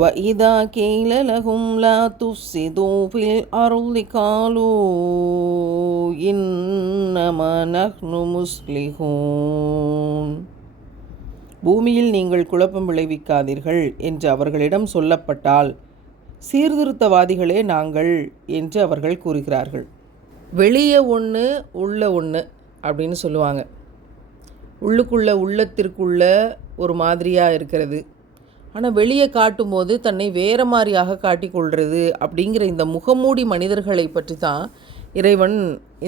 وَإِذَا قِيلَ لَهُمْ لَا تُفْسِدُوا فِي الْأَرْضِ قَالُوا إِنَّمَا نَحْنُ مُصْلِحُونَ. பூமியில் நீங்கள் குழப்பம் விளைவிக்காதீர்கள் என்று அவர்களிடம் சொல்லப்பட்டால், சீர்திருத்தவாதிகளே நாங்கள் என்று அவர்கள் கூறுகிறார்கள். வெளியே ஒன்று உள்ள ஒன்று அப்படின்னு சொல்லுவாங்க. உள்ளத்திற்குள்ள ஒரு மாதிரியாக இருக்கிறது, ஆனால் வெளியே காட்டும்போது தன்னை வேறு மாதிரியாக காட்டிக்கொள்வது அப்படிங்கிற இந்த முகமூடி மனிதர்களை பற்றி தான் இறைவன்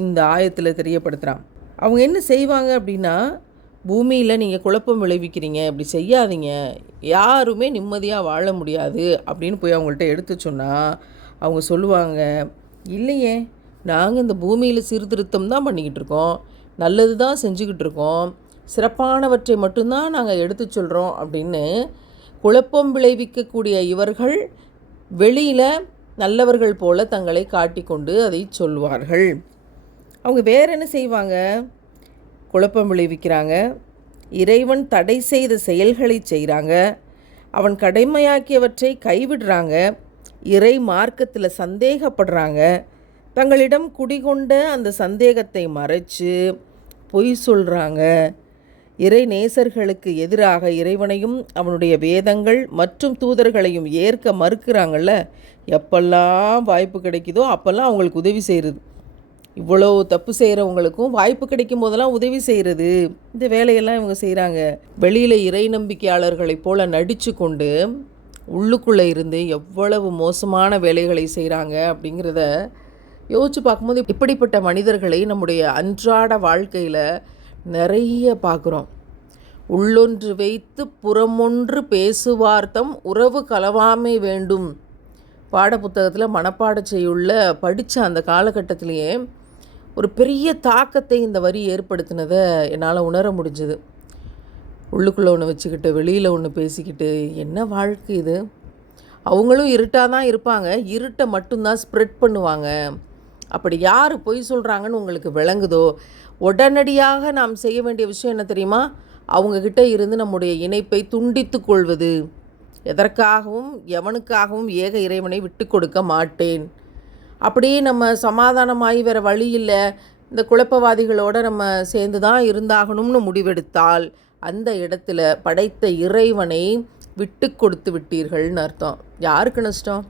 இந்த ஆயத்தில் தெரியப்படுத்துகிறான். அவங்க என்ன செய்வாங்க அப்படின்னா, பூமியில் நீங்கள் குழப்பம் விளைவிக்கிறீங்க, இப்படி செய்யாதீங்க, யாருமே நிம்மதியாக வாழ முடியாது அப்படின்னு போய் அவங்கள்ட்ட எடுத்து சொன்னால் அவங்க சொல்லுவாங்க, இல்லையே நாங்கள் இந்த பூமியில் சீர்திருத்தம் தான் பண்ணிக்கிட்டு இருக்கோம், நல்லது தான் செஞ்சுக்கிட்டு இருக்கோம், சிறப்பானவற்றை மட்டும்தான் நாங்கள் எடுத்து சொல்கிறோம் அப்படின்னு குழப்பம் விளைவிக்கக்கூடிய இவர்கள் வெளியில் நல்லவர்கள் போல தங்களை காட்டிக்கொண்டு அதை சொல்வார்கள். அவங்க வேறு என்ன செய்வாங்க? குழப்பம் விளைவிக்கிறாங்க, இறைவன் தடை செய்த செயல்களை செய்கிறாங்க, அவன் கடமையாக்கியவற்றை கைவிடுறாங்க, இறை மார்க்கத்தில் சந்தேகப்படுறாங்க, தங்களிடம் குடிகொண்ட அந்த சந்தேகத்தை மறைச்சு பொய் சொல்கிறாங்க, இறை நேசர்களுக்கு எதிராக இறைவனையும் அவனுடைய வேதங்கள் மற்றும் தூதர்களையும் ஏற்க மறுக்கிறாங்கள்ல. எப்பெல்லாம் வாய்ப்பு கிடைக்குதோ அப்போல்லாம் அவங்களுக்கு உதவி செய்கிறது. இவ்வளோ தப்பு செய்கிறவங்களுக்கும் வாய்ப்பு கிடைக்கும் போதெல்லாம் உதவி செய்கிறது, இந்த வேலையெல்லாம் இவங்க செய்கிறாங்க. வெளியில் இறை நம்பிக்கையாளர்களைப் போல் நடித்து கொண்டு உள்ளுக்குள்ளே இருந்து எவ்வளவு மோசமான வேலைகளை செய்கிறாங்க அப்படிங்கிறத யோசித்து பார்க்கும்போது, இப்படிப்பட்ட மனிதர்களை நம்முடைய அன்றாட வாழ்க்கையில் நிறைய பார்க்குறோம். உள்ளொன்று வைத்து புறமொன்று பேசுவார்த்தம் உறவு கலவாமை வேண்டும் பாடப்புத்தகத்தில் மனப்பாட செய்யுள்ள படித்த அந்த காலகட்டத்திலேயே ஒரு பெரிய தாக்கத்தை இந்த வரி ஏற்படுத்தினதை என்னால் உணர முடிஞ்சுது. உள்ளுக்குள்ளே ஒன்று வச்சுக்கிட்டு வெளியில் ஒன்று பேசிக்கிட்டு என்ன வாழ்க்கை இது? அவங்களும் இருட்டாக தான் இருப்பாங்க, இருட்டை மட்டும்தான் ஸ்ப்ரெட் பண்ணுவாங்க. அப்படி யார் பொய் சொல்கிறாங்கன்னு உங்களுக்கு விளங்குதோ, உடனடியாக நாம் செய்ய வேண்டிய விஷயம் என்ன தெரியுமா? அவங்கக்கிட்ட இருந்து நம்முடைய இணைப்பை துண்டித்து கொள்வது. எதற்காகவும் எவனுக்காகவும் ஏக இறைவனை விட்டு கொடுக்க மாட்டேன். அப்படியே நம்ம சமாதானமாகி வேறு வழி இல்லை, இந்த குழப்பவாதிகளோடு நம்ம சேர்ந்து தான் இருந்தாகணும்னு முடிவெடுத்தால் அந்த இடத்துல படைத்த இறைவனை விட்டு கொடுத்து விட்டீர்கள்னு அர்த்தம். யாருக்கு நஷ்டம்?